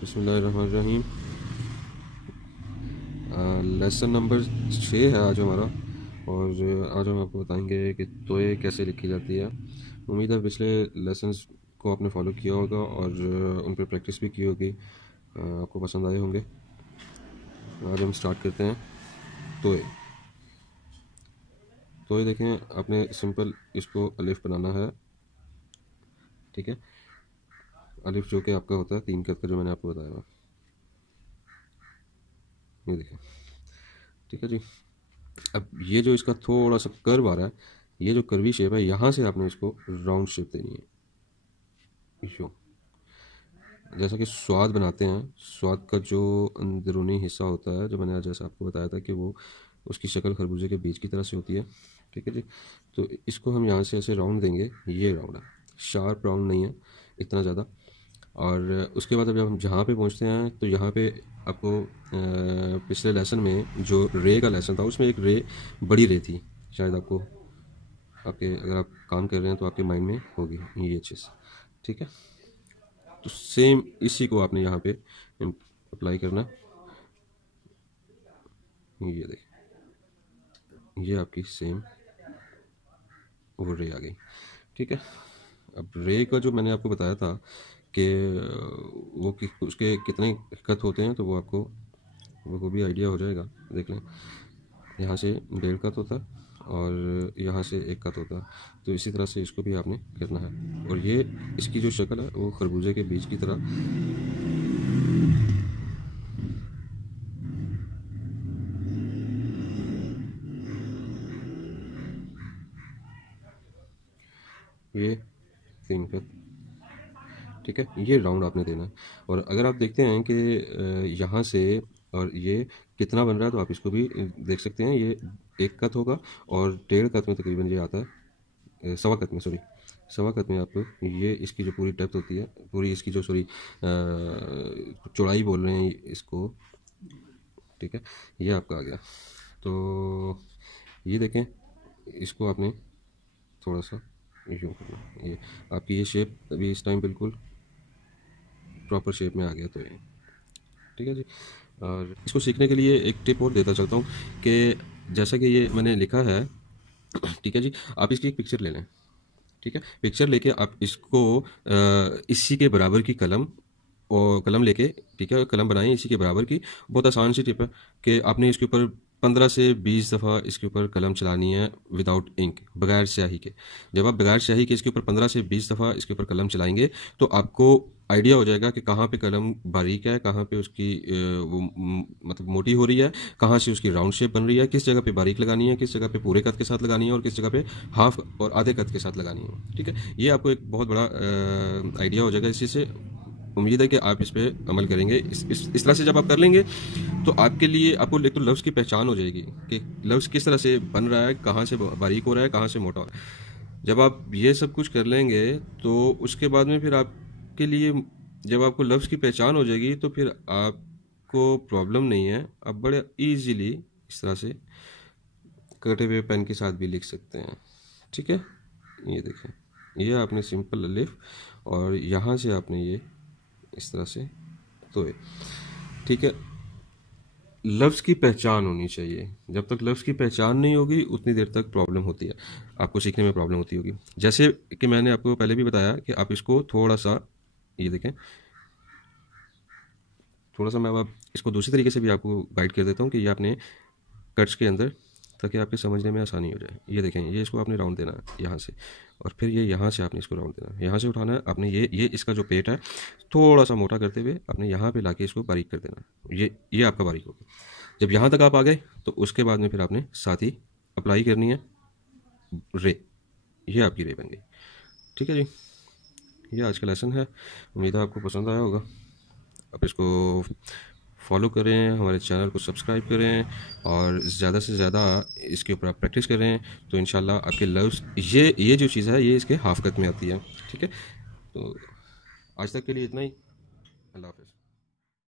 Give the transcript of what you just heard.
बिस्मिल्लाहिर्रहमानिर्रहीम। Lesson number 6 है आज हमारा, और आज हम आपको बताएंगे कि तोय कैसे लिखी जाती है। उम्मीद है पिछले लेसन्स को आपने फॉलो किया होगा और उन पर प्रैक्टिस भी की होगी, आपको पसंद आए होंगे। आज हम स्टार्ट करते हैं। तोय तोय देखें, आपने सिंपल इसको अलिफ बनाना है, ठीक है। अलिफ जो कि आपका होता है 3 का जो मैंने आपको बताया, ये देखें, ठीक है जी। अब ये जो इसका थोड़ा सा कर्व आ रहा है, ये जो कर्वी शेप है, यहाँ से आपने इसको राउंड शेप देनी है। यो जैसा कि स्वाद बनाते हैं, स्वाद का जो अंदरूनी हिस्सा होता है, जो मैंने जैसा आपको बताया था कि वो उसकी शक्ल खरबूजे के बीज की तरह से होती है, ठीक है जी। तो इसको हम यहाँ से ऐसे राउंड देंगे, ये राउंड है, शार्प राउंड नहीं है इतना ज़्यादा। और उसके बाद अब जब हम जहाँ पे पहुँचते हैं तो यहाँ पे आपको पिछले लेसन में जो रे का लेसन था उसमें एक रे, बड़ी रे थी, शायद आपको आपके अगर आप काम कर रहे हैं तो आपके माइंड में होगी ये चीज़, ठीक है। तो सेम इसी को आपने यहाँ पे अप्लाई करना। ये देखिए, ये आपकी सेम वो रे आ गई, ठीक है। अब रे का जो मैंने आपको बताया था कि उसके कितने कट होते हैं, तो वो आपको वो भी आइडिया हो जाएगा। देख लें, यहाँ से 1.5 कट होता है और यहाँ से 1 कट होता है, तो इसी तरह से इसको भी आपने करना है। और ये इसकी जो शक्ल है वो खरबूजे के बीज की तरह, ये 3 कट, ठीक है। ये राउंड आपने देना है। और अगर आप देखते हैं कि यहाँ से और ये कितना बन रहा है, तो आप इसको भी देख सकते हैं। ये 1 कट होगा और 1.5 कट में तकरीबन ये आता है, 1.25 कट में, सॉरी 1.25 कट में आप ये इसकी जो पूरी डेप्थ होती है, पूरी इसकी जो सॉरी चौड़ाई बोल रहे हैं इसको, ठीक है। ये आपका आ गया। तो ये देखें, इसको आपने थोड़ा सा यूँ करना, ये आपकी ये शेप अभी इस टाइम बिल्कुल प्रॉपर शेप में आ गया, तो ये ठीक है जी। और इसको सीखने के लिए एक टिप और देता चलता हूँ कि जैसा कि ये मैंने लिखा है, ठीक है जी, आप इसकी एक पिक्चर ले लें, ठीक है। पिक्चर लेके आप इसको इसी के बराबर की कलम और कलम लेके, ठीक है, कलम बनाएं इसी के बराबर की। बहुत आसान सी टिप है कि आपने इसके ऊपर 15 से 20 दफ़ा इसके ऊपर कलम चलानी है विदाउट इंक, बगैर स्याही के। जब आप बगैर स्याही के इसके ऊपर 15 से 20 दफ़ा इसके ऊपर कलम चलाएंगे तो आपको आइडिया हो जाएगा कि कहाँ पे कलम बारीक है, कहाँ पे उसकी मतलब मोटी हो रही है, कहाँ से उसकी राउंड शेप बन रही है, किस जगह पे बारीक लगानी है, किस जगह पे पूरे कद के साथ लगानी है और किस जगह पे हाफ और आधे कद के साथ लगानी है, ठीक है। ये आपको एक बहुत बड़ा आइडिया हो जाएगा। इसी से उम्मीद है कि आप इस पर अमल करेंगे। इस तरह से जब आप कर लेंगे तो आपके लिए, आपको एक तो लफ्ज़ की पहचान हो जाएगी कि लफ्ज़ किस तरह से बन रहा है, कहाँ से बारीक हो रहा है, कहाँ से मोटा हो रहा है। जब आप ये सब कुछ कर लेंगे तो उसके बाद में फिर आपके लिए, जब आपको लफ्ज़ की पहचान हो जाएगी तो फिर आपको प्रॉब्लम नहीं है। आप बड़े ईजीली इस तरह से कटे हुए पेन के साथ भी लिख सकते हैं, ठीक है। ये देखें, ये आपने सिंपल अलिफ और यहाँ से आपने ये इस तरह से, तो ठीक है। लफ्ज़ की पहचान होनी चाहिए। जब तक लफ्ज़ की पहचान नहीं होगी उतनी देर तक प्रॉब्लम होती है, आपको सीखने में प्रॉब्लम होती होगी। जैसे कि मैंने आपको पहले भी बताया कि आप इसको थोड़ा सा, ये देखें, थोड़ा सा मैं अब इसको दूसरी तरीके से भी आपको गाइड कर देता हूँ कि ये आपने कट्स के अंदर, ताकि आपके समझने में आसानी हो जाए। ये देखें, ये इसको आपने राउंड देना है यहाँ से, और फिर ये यहाँ से आपने इसको राउंड देना है, यहाँ से उठाना है आपने। ये इसका जो पेट है थोड़ा सा मोटा करते हुए आपने यहाँ पे लाके इसको बारीक कर देना है। ये आपका बारीक होगा। जब यहाँ तक आप आ गए तो उसके बाद में फिर आपने साथ ही अप्लाई करनी है रे। ये आपकी रे बन गई, ठीक है जी। ये आज का लेसन है, उम्मीद है आपको पसंद आया होगा। आप इसको फॉलो करें, हमारे चैनल को सब्सक्राइब करें और ज़्यादा से ज़्यादा इसके ऊपर आप प्रैक्टिस करें, तो इंशाल्लाह आपके लफ्ज़, ये जो चीज़ है ये इसके हाफ कत में आती है, ठीक है। तो आज तक के लिए इतना ही। अल्लाह हाफ़िज़।